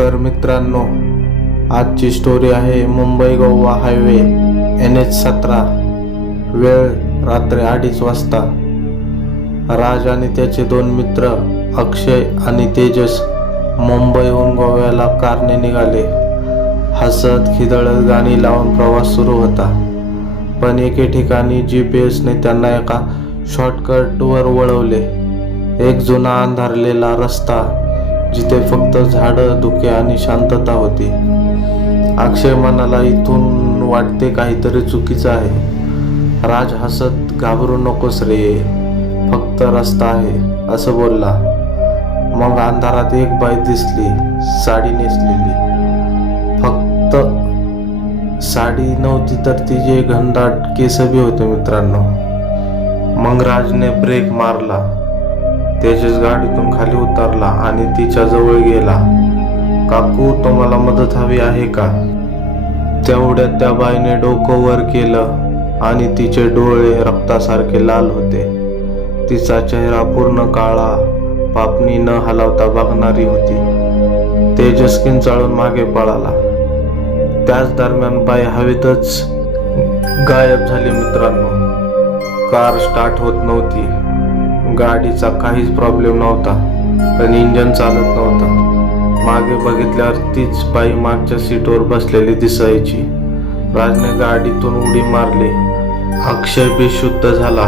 तर मित्रांनो, आजची स्टोरी आहे मुंबई गोवा हायवे NH17. वेळ रात्री 2:30 वाजता. राज आणि त्याचे 2 मित्र अक्षय आणि तेजस मुंबईहून गोव्याला कारने निघाले. हसत खिदळत गाणी लावून प्रवास सुरू होता. पण एके ठिकाणी GPS ने त्यांना एका शॉर्टकटवर वळवले. एक जुना अंधारलेला रस्ता जिथे फक्त झाडं, धुके आणि शांतता होती. अक्षय म्हणाला, इथून वाटते काहीतरी चुकीचं आहे. राज हसत, घाबरू नकोस रे, फक्त रस्ता आहे असं बोलला. मग अंधारात एक बाई दिसली, साडी नेसलेली. फक्त साडी नव्हती तर तिचे घनदाट केस बी होते मित्रांनो. मग राजने ब्रेक मारला. तेजस गाडीतून खाली उतरला आणि तिच्या जवळ गेला. काकू, तुम्हाला मदत हवी आहे का? तेवढ्यात त्या बाईने डोकं वर केलं आणि तिचे डोळे रक्तासारखे लाल होते. तिचा चेहरा पूर्ण काळा, पापणी न हलवता बघणारी होती. तेजस किंचाळून मागे पळाला. त्याच दरम्यान बाई हवेतच गायब झाली मित्रांनो. कार स्टार्ट होत नव्हती. गाडीचा काहीच प्रॉब्लेम नव्हता, पण इंजन चालत नव्हतं. मागे बघितल्यावर तीच बाई मागच्या सीटवर बसलेली दिसायची. राजने गाडीतून उडी मारली. अक्षय बेशुद्ध झाला.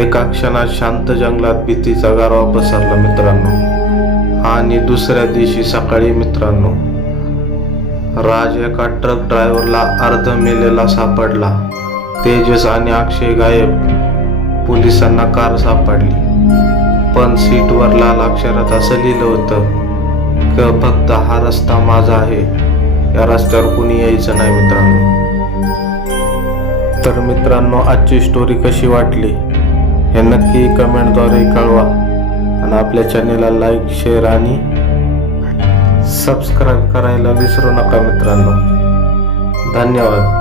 एका क्षणात शांत जंगलात भीतीचा गारवा पसरला मित्रांनो. आणि दुसऱ्या दिवशी सकाळी मित्रांनो, राज एका ट्रक ड्रायव्हरला अर्ध मेलेला सापडला. तेजस आणि अक्षय गायब. पोलिसांना कार सापडली, पण सीटवर लाल अक्षरात असं लिहिलं होतं की फक्त हा रस्ता माझा आहे, या रस्त्यावर कुणी यायचं नाही मित्रांनो. तर मित्रांनो, आजची स्टोरी कशी वाटली हे नक्की कमेंटद्वारे कळवा. आणि आपल्या चॅनेलला लाईक, शेअर आणि सबस्क्राईब करायला विसरू नका मित्रांनो. धन्यवाद.